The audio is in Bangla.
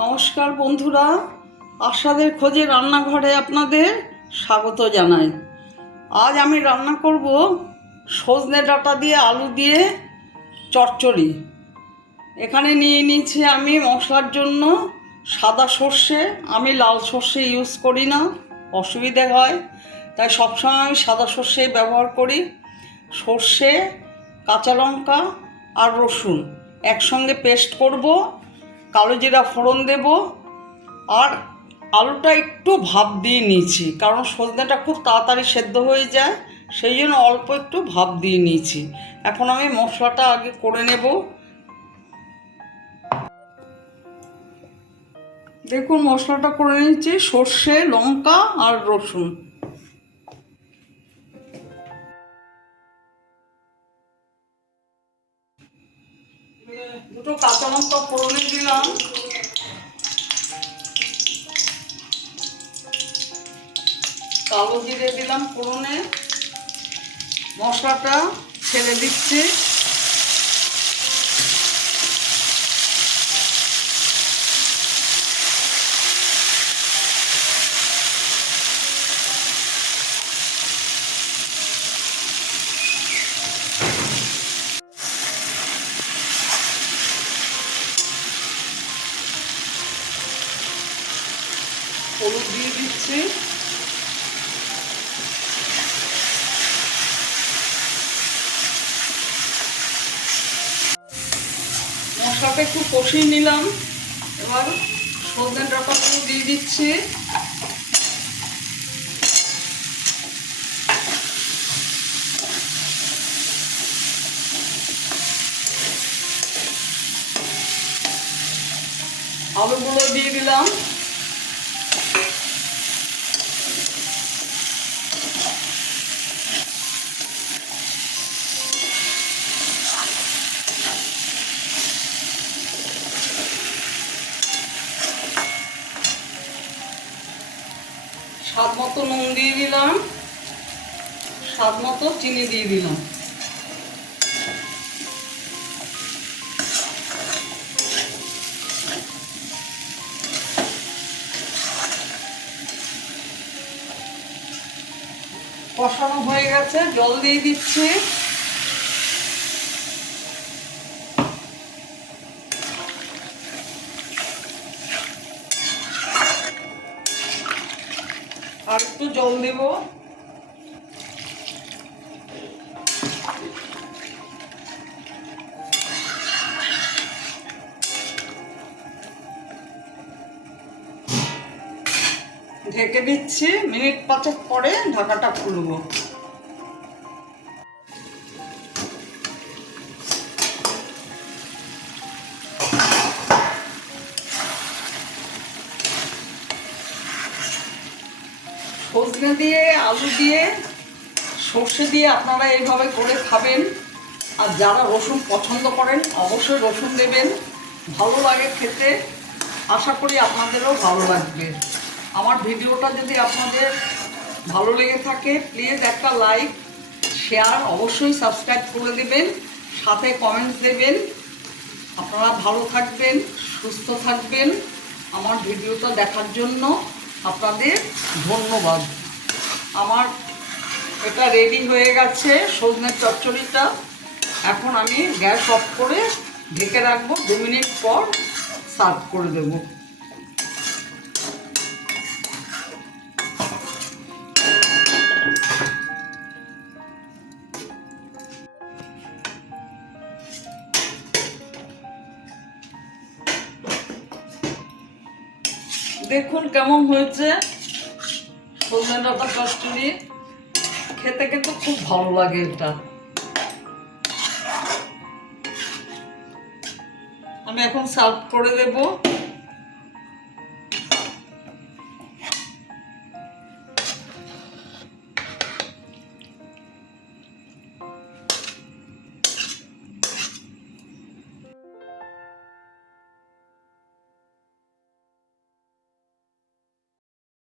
নমস্কার বন্ধুরা। আশাদের খোঁজে রান্নাঘরে আপনাদের স্বাগত জানাই। আজ আমি রান্না করব সজনে ডাঁটা দিয়ে আলু দিয়ে চচ্চড়ি। এখানে নিয়ে নিয়েছি আমি মশলার জন্য সাদা সর্ষে। আমি লাল সর্ষে ইউজ করি না, অসুবিধে হয়। তাই সবসময় আমি সাদা সর্ষেই ব্যবহার করি। সর্ষে, কাঁচা লঙ্কা আর রসুন একসঙ্গে পেস্ট করব। কালো জিরা ফোড়ন দেব আর আলুটা একটু ভাপ দিয়ে নিয়েছি, কারণ সজনেটা খুব তাড়াতাড়ি সেদ্ধ হয়ে যায়, সেই জন্য অল্প একটু ভাপ দিয়ে নিয়েছি। এখন আমি মশলাটা আগে করে নেব। দেখুন, মশলাটা করে নিচ্ছি সর্ষে, লঙ্কা আর রসুন। দুটো কাঁচা লঙ্কা ফোড়নে দিলাম। কালো জিরে দিলাম ফোড়নে। মশলাটা ছেড়ে দিচ্ছি। হলুদ দিয়ে দিচ্ছি। মশলাটা একটু কষিয়ে নিলাম। এবার সজনে ডাঁটাগুলো দিয়ে দিচ্ছি। আলুগুলো দিয়ে দিলাম। স্বাদ মতো নুন দিয়ে দিলাম। স্বাদ মতো চিনি দিয়ে দিলাম। কষানো হয়ে গেছে, জল দিয়ে দিচ্ছি। আর একটু জল দেব। ঢেকে দিচ্ছি মিনিট পাঁচেক পরে ঢাকাটা খুলবো। সজনে দিয়ে, আলু দিয়ে, সর্ষে দিয়ে আপনারা এইভাবে করে খাবেন। আর যারা রসুন পছন্দ করেন, অবশ্যই রসুন দেবেন। ভালো লাগে খেতে। আশা করি আপনাদেরও ভালো লাগবে। আমার ভিডিওটা যদি আপনাদের ভালো লেগে থাকে প্লিজ একটা লাইক শেয়ার অবশ্যই সাবস্ক্রাইব করে দেবেন। সাথে কমেন্টস দেবেন। আপনারা ভালো থাকবেন, সুস্থ থাকবেন। আমার ভিডিওটা দেখার জন্য আপনাদের ধন্যবাদ। আমার এটা রেডি হয়ে গেছে, সজনের চচ্চড়িটা। এখন আমি গ্যাস অফ করে ঢেকে রাখব, দু মিনিট পর সার্ভ করে দেবো। দেখুন কেমন হয়েছে। সজনে ডাটা চচ্চড়ি খেতে কিন্তু খুব ভালো লাগে এটা। আমি এখন সার্ভ করে দেবো।